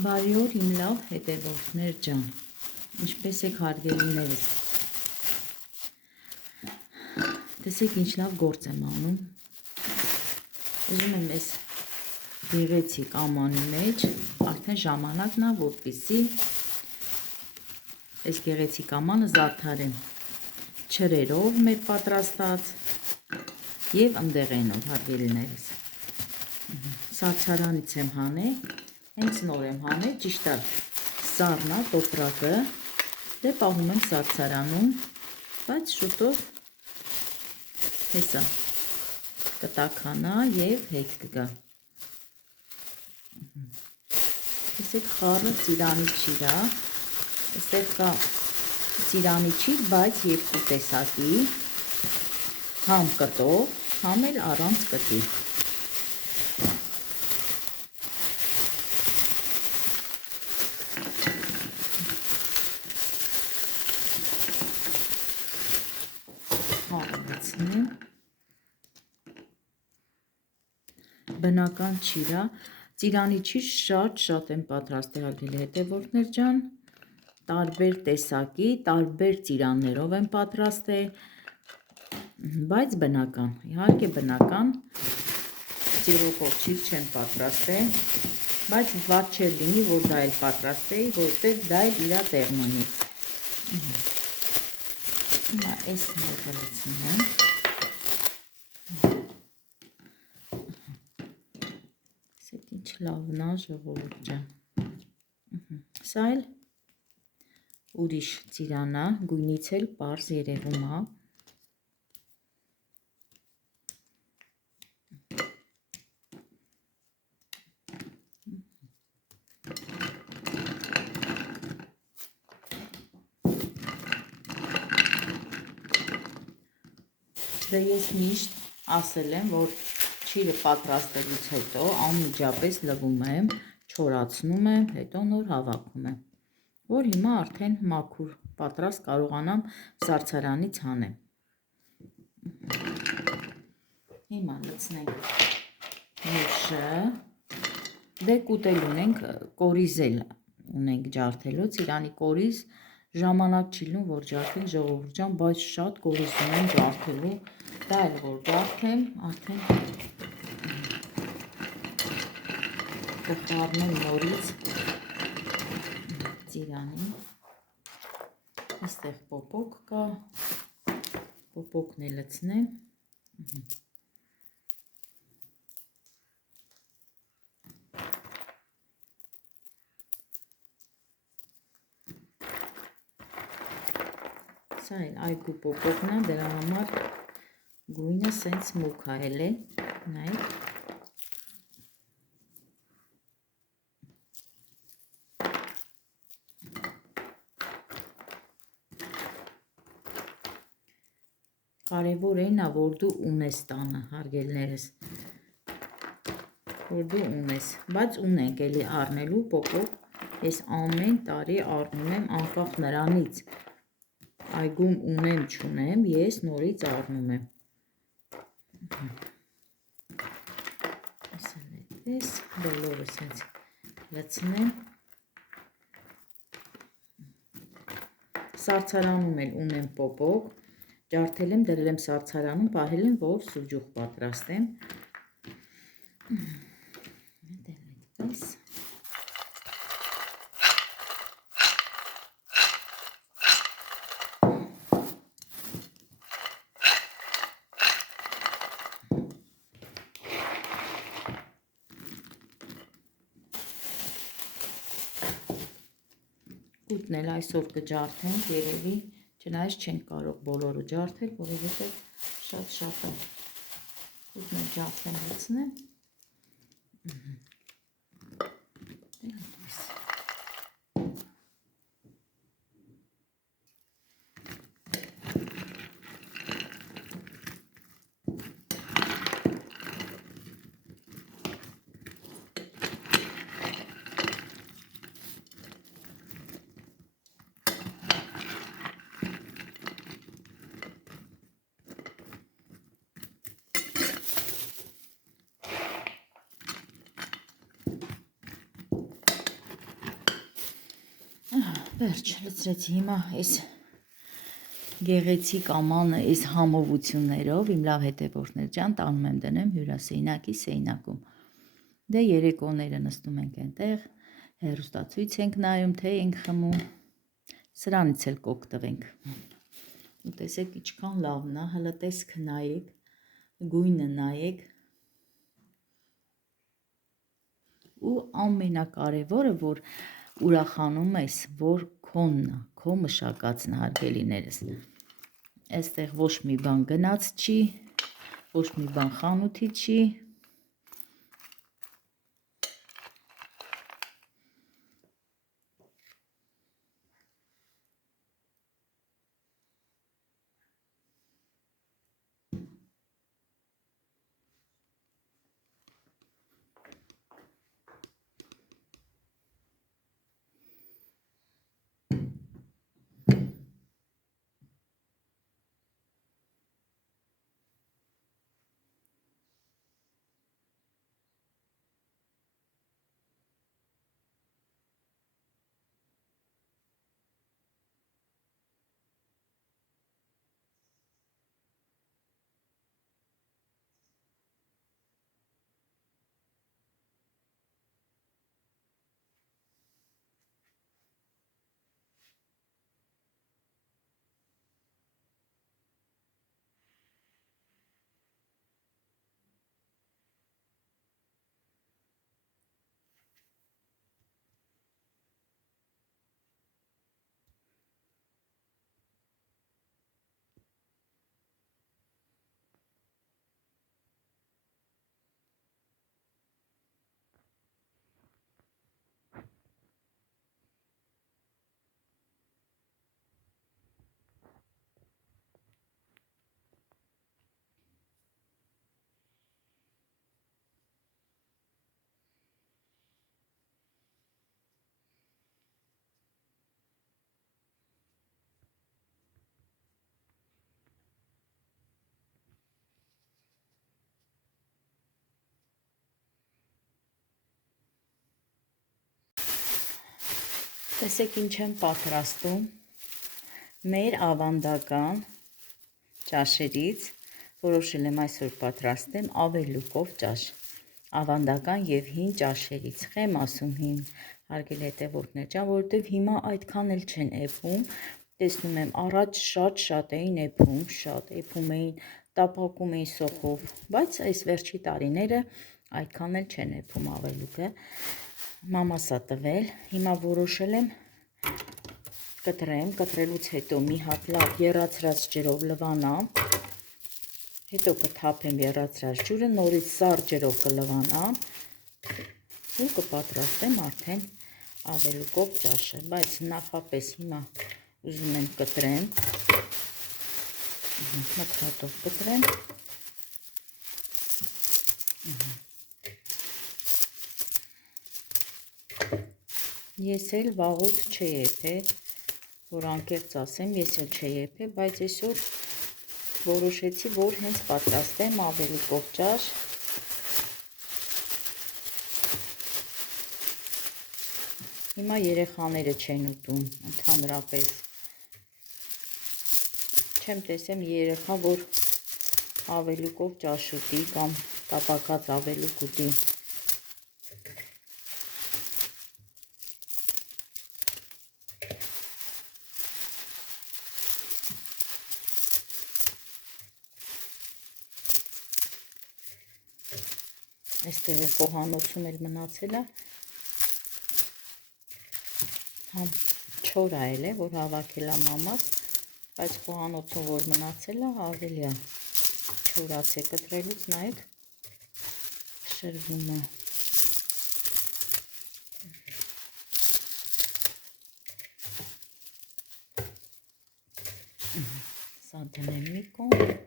Բարի օր իմ լավ հետևորդներ ջան, ինչպես եք հարգելիներս, տեսեք ինչ լավ գործ եմ անում, ուզում եմ ես գեղեցիկ ամանի մեջ, արդեն ժամանակն է, որպեսզի այս գեղեցիկ ամանը զարդարեմ չրերով մեր պատրաստած և ընդեղենով հարգելիներս, սառցարանից եմ հանել, հենց նոր եմ հանել, ճիշտ է սառն է, տոպրակը, դե պահում եմ սառցարանում, բայց շուտով հեսա կտաքանա և հետ կգա, տեսեք խառը ծիրանի չիր է, այստեղ կա ծիրանի չիր, բայց երկու տեսակի, համ կտով, համ էլ առանց կտի. Հարցնեմ, բնական չիր է, ծիրանի չիր շատ եմ պատրաստել հարգելի հետևորդներ ջան, տարբեր տեսակի, տարբեր ծիրաններով եմ պատրաստել, բայց բնական, իհարկե բնական, սիրողով չիր չեմ պատրաստել, բայց վատ չէր լինի, որ դա էլ պատրաստեի, որտեղ դա էլ իրա տեղն ունի. հիմա այս մեկը լցնեմ, ասեք ինչ լավն է ժողովուրդ ջան, սա էլ ուրիշ ծիրան է, գույնից էլ պարզ երևում է, Դե ես միշտ ասել եմ, որ չիրը պատրաստելուց հետո անմիջապես լվում եմ, չորացնում եմ, հետո նոր հավաքում եմ, որ հիմա արդեն մաքուր պատրաստ կարողանամ սառցարանից հանեմ. հիմա լցնենք նուշը, դե կուտել ունենք, կորիզ էլ ունենք ջարդելու, ծիրանի կորիզ, ժամանակ չի լինում, որ ջարդենք ժողովուրդ ջան, բայց շատ կորիզ ունեմ ջարդելու, դա էլ որ ջարդեմ, արդեն կխառնեմ նորից ծիրանին, այստեղ պոպոկ կա, պոպոկն էլ լցնեմ, սա էլ այգու պոպոկն է, դրա համար գույնը սենց մուգ է էլ է, նայեք, կարևոր էն է, որ դու ունես տանը, հարգելներս, որ դու ունես, բայց ունենք էլի առնելու պոպոկ, ես ամեն տարի առնում եմ, անկախ նրանից, այգում ունեմ, չունեմ, ես նորից առնում եմ, այսպես, բոլորը սենց լցնեմ, սառցարանում էլ ունեմ պոպոկ, ջարդել եմ, դրել եմ սառցարանում, պահել եմ, որ սուջուխ պատրաստեմ, այդպես, կուտն էլ այսօր կջարդենք, երևի, չնայած չենք կարող բոլորը ջարդել, որովհետև շատ է, կուտն էլ ջարդեմ լցնեմ, Վերջ, լցրեցի հիմա այս գեղեցիկ ամանը այս համովություններով իմ լավ հետևորդներ ջան տանում եմ դնեմ հյուրասենյակի սենյակում։ Դե երեկոները նստում ենք այնտեղ, հեռուստացույց ենք նայում, թե ենք խմում, սրանից էլ կօգտվենք։ Ու տեսեք ինչքան լավն է, հələ տեսքը նայեք, գույնը նայեք։ Ու ամենակարևորը, որ ուրախանում ես, որ քոնն է, քո մշակածն է, հարգելիներս։ Այստեղ ոչ մի բան գնաց չի, ոչ մի բան խանութի չի։ Տեսեք ինչ եմ պատրաստում մեր ավանդական ճաշերից, որոշել եմ այսօր պատրաստեմ ավելուկով ճաշ, ավանդական և հին ճաշերից, խեմ ասում հին, հարգելի հետևորդներ ջան, որովհետև հիմա այդքան էլ չեն էփում, տեսնում եմ առաջ շատ էին էփում, էփում էին, տապակում էին սոխով, բայց այս վերջի տարիները այդքան էլ չեն էփում ավելուկը, մամաս ա տվել, հիմա որոշել եմ կտրեմ, կտրելուց հետո մի հատ լավ եռացրած ջրով լվանամ, հետո կթափեմ եռացրած ջուրը, նորից սառ ջրով կլվանամ ու կպատրաստեմ արդեն ավելուկով ճաշը, բայց նախապես հիմա ուզում եմ կտրեմ, մթրատով կտրեմ, ես էլ վաղուց չէի եփել, որ անկեղծ ասեմ, ես էլ չէի եփել, բայց այսօր որոշեցի, որ հենց պատրաստեմ ավելուկով ճաշ, հիմա երեխաները չեն ուտում, ընդհանրապես, չեմ տեսեմ երեխա, որ ավելուկով ճաշ ուտի կամ տապակած ավելուկ ուտի, այստեղ է խոհանոցում էլ մնացել է, համ չոր է էլ է, որ հավաքել է մամաս, բայց խոհանոցում որ մնացել է, ավելի է չորաց է կտրելուց, նայեք, շրվում է, սա դնեմ մի կողմ,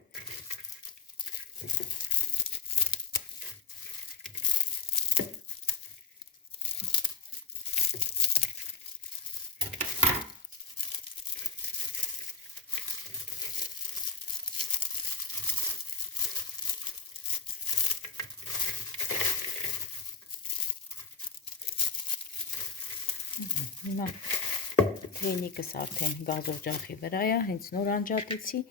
հիմա թեյնիկս արդեն գազօջախի վրա է, հենց նոր անջատեցի,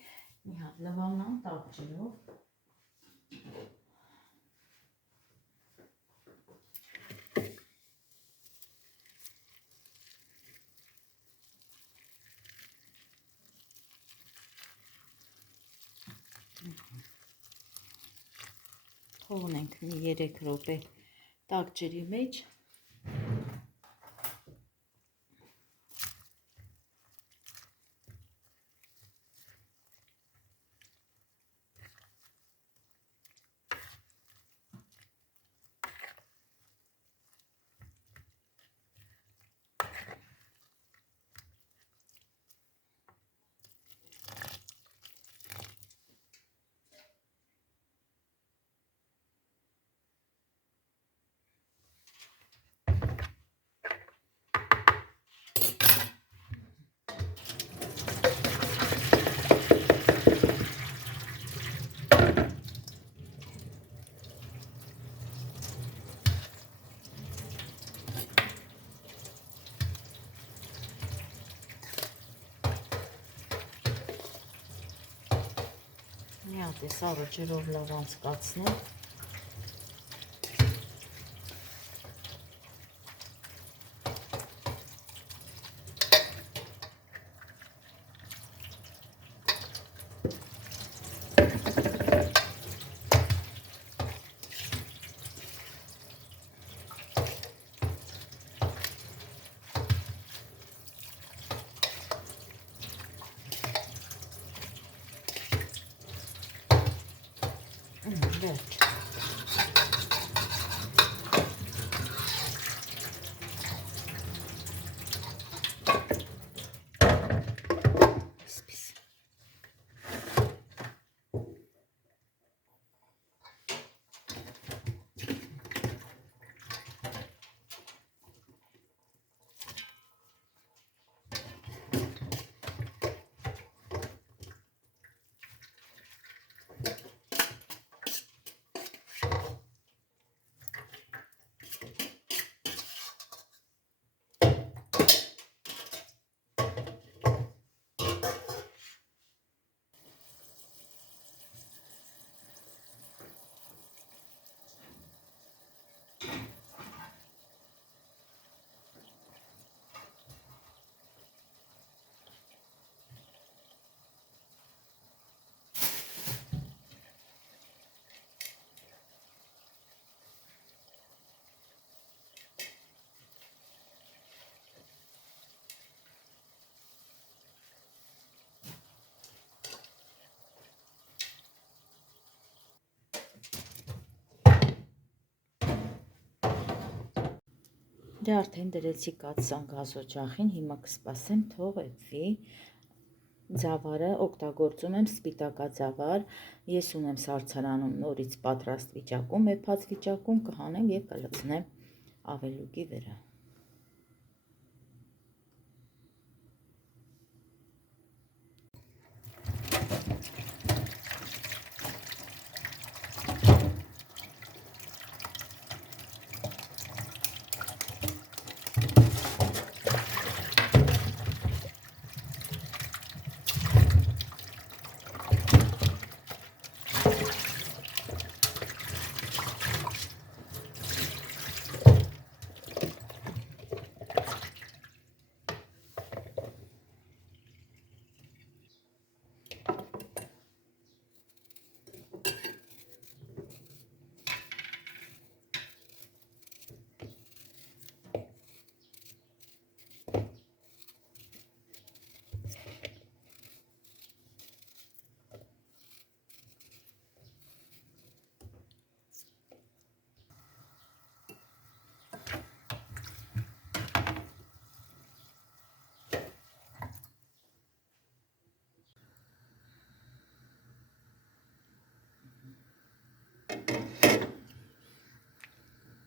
մի հատ լվանամ տաք ջրով։ Թողնենք մի 3 րոպե տաք ջրի մեջ։ Մի հատ է սառը ջրով լավ անցկացնեմ։ Վերջ։ Այսպես։ Դե արդեն դրեցի կաթսան գազօջախին, հիմա կսպասեմ թող էփվի։ Ձավարը օգտագործում եմ սպիտակաձավար, ես ունեմ սառցարանում նորից պատրաստ վիճակում, էփած վիճակում կհանեմ եւ կլցնեմ ավելուկի վրա։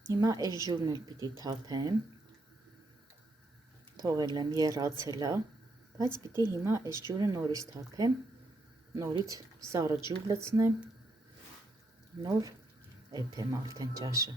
Հիմա այս ջուրն էլ պիտի թափեմ, թողել եմ եռացելա, բայց պիտի հիմա այս ջուրը նորից թափեմ, նորից սառը ջուր լցնեմ, նոր էփեմ արդեն ճաշը։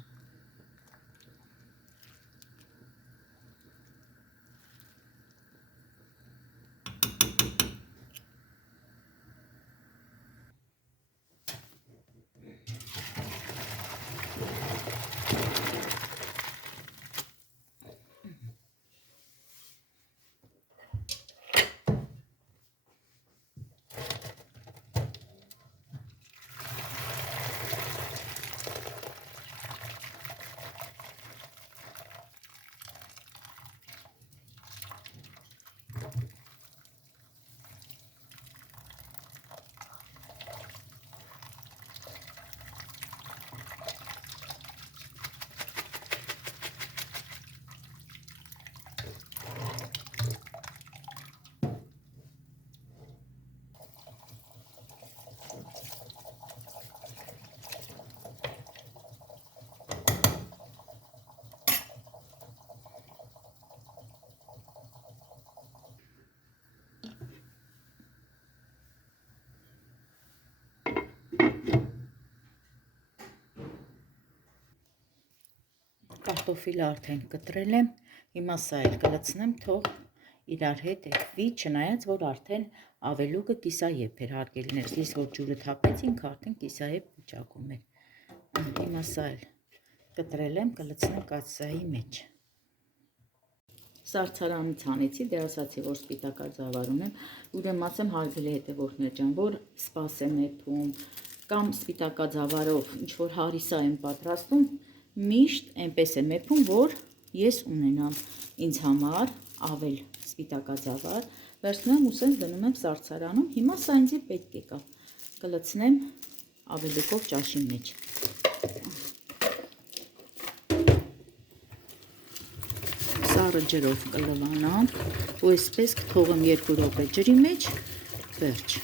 Կարտոֆիլը արդեն կտրել եմ, հիմա սա էլ կլցնեմ, թող իրար հետ էկվի, չնայած որ արդեն ավելուկը կիսաեպ էր հարգելիներս, ես որ ջուրը թափեցինք, արդեն կիսաեպ վիճակում էր, հիմա սա էլ կտրել եմ, կլցնեմ կաթսայի մեջ։ Սառցարանից հանեցի, դե ասացի, որ սպիտակաձավար ունեմ, ուրեմն ասեմ հարգելի հետևորդներ ջան, որ սպասեմ էփում կամ սպիտակաձավարով ինչ-որ հարիսա եմ պատրաստում, միշտ այնպես եմ էփում, որ ես ունենամ ինձ համար ավել սպիտակաձավար, վերցնում եմ ու սենց դնում եմ սառցարանում, հիմա սա ինձ պետք է կա, կլցնեմ ավելուկով ճաշի մեջ։ Սառը ջրով կլվանամ ու այսպես կթողեմ 2 րոպե ջրի մեջ, վերջ։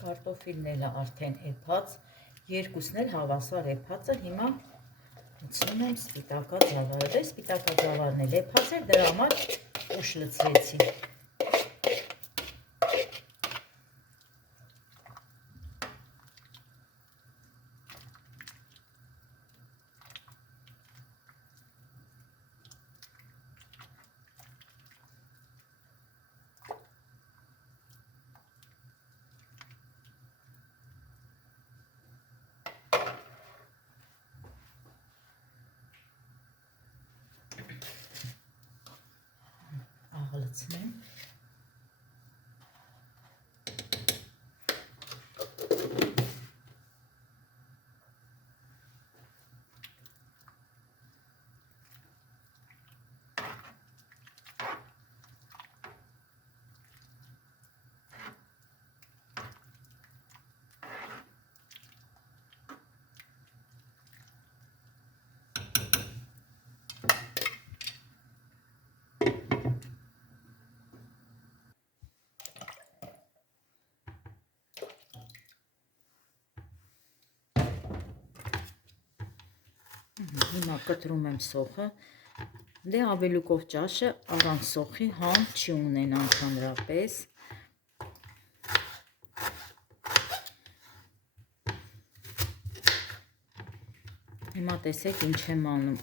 Կարտոֆիլն էլ արդեն էփած, երկուսն էլ հավասար էփածը, հիմա լցնում եմ սպիտակաձավարը, դե սպիտակաձավարն էլ էփած էր, դրա համար ուշ լցրեցի։ Լցնեմ։ Հիմա կտրում եմ սոխը, դե ավելուկով ճաշը առանց սոխի համ չի ունենա ընդհանրապես։ Հիմա տեսեք ինչ եմ անում։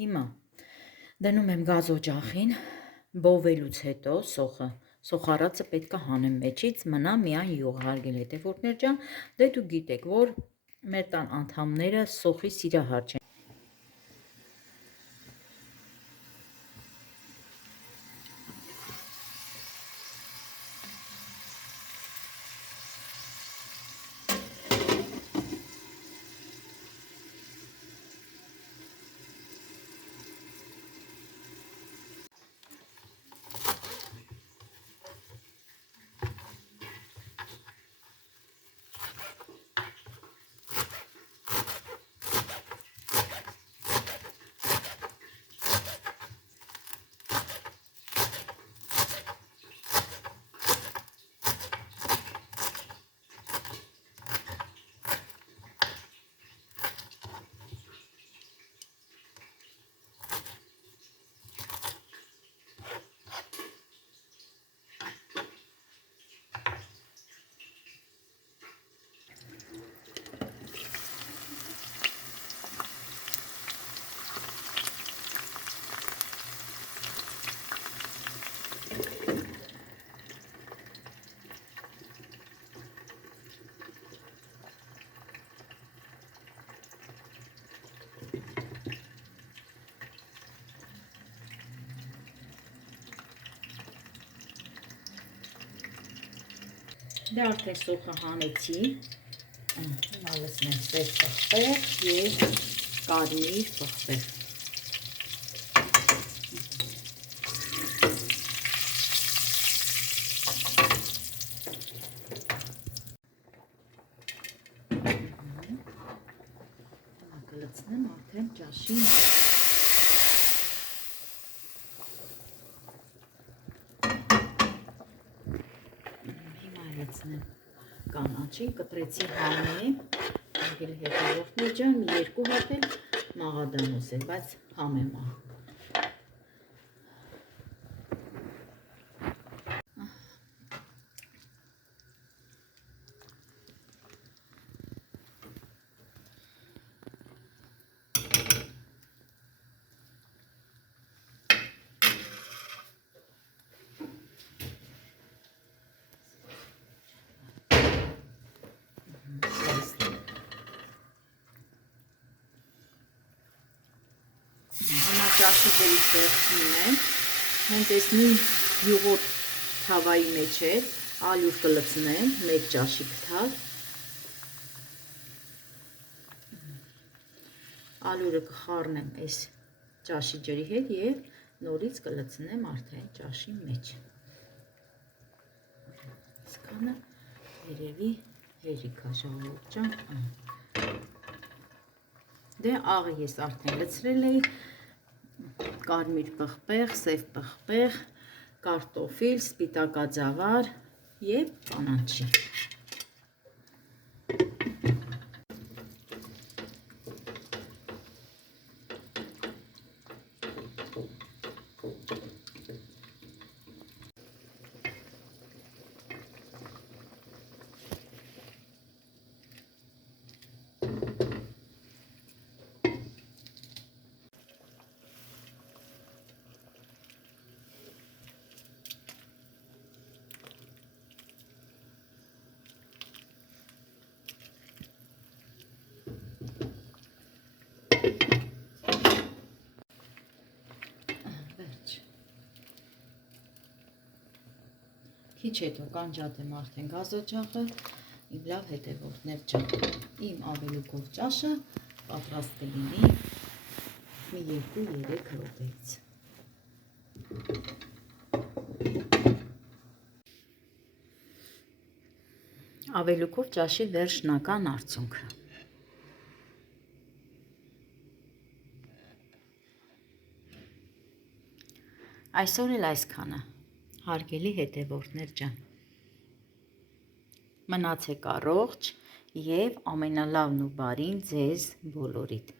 Հիմա դնում եմ գազօջախին, բովելուց հետո սոխարածը պետք է հանեմ մեջից, մնա միայն յուղ, հարգելի հետևորդներ ջան, դե դուք գիտեք, որ մեր տան անդամները սոխի սիրահար չեն։ Դե արդեն սոխը հանեցի, հիմա լցնեմ սև պղպեղ և կարմիր պղպեղ։ Կլցնեմ արդեն ճաշի մեջ։ Հիմա լցնեմ կանաչի, կտրեցի համի, անգել հետևորդներ ջան, մի երկու հատ էլ մաղադանոս է, բայց համ եմ ահ։ Հիմա ճաշի դերից վերջինն է, հենց այս նույն յուղոտ թավայի մեջ է, ալյուր կլցնեմ, մեկ ճաշի կթավ, ալյուրը կխառնեմ այս ճաշի ջրի հետ և նորից կլցնեմ արդեն ճաշի մեջ։ Սկանը երևի հերիքա ժողովուրդ ջան։ Դե աղը ես արդեն լցրել էի, կարմիր պղպեղ, սև պղպեղ, կարտոֆիլ, սպիտակաձավար և կանաչի։ Քիչ հետո կանջատեմ արդեն գազօջախը, իմ լավ հետևորդներ ջան, իմ ավելուկով ճաշը պատրաստ կլինի մի 2-3 րոպեից։ Ավելուկով ճաշի վերջնական արդյունքը։ Այսօր էլ այսքանը, հարգելի հետևորդներ ջան, մնացեք առողջ և ամենալավն ու բարին ձեզ բոլորիդ։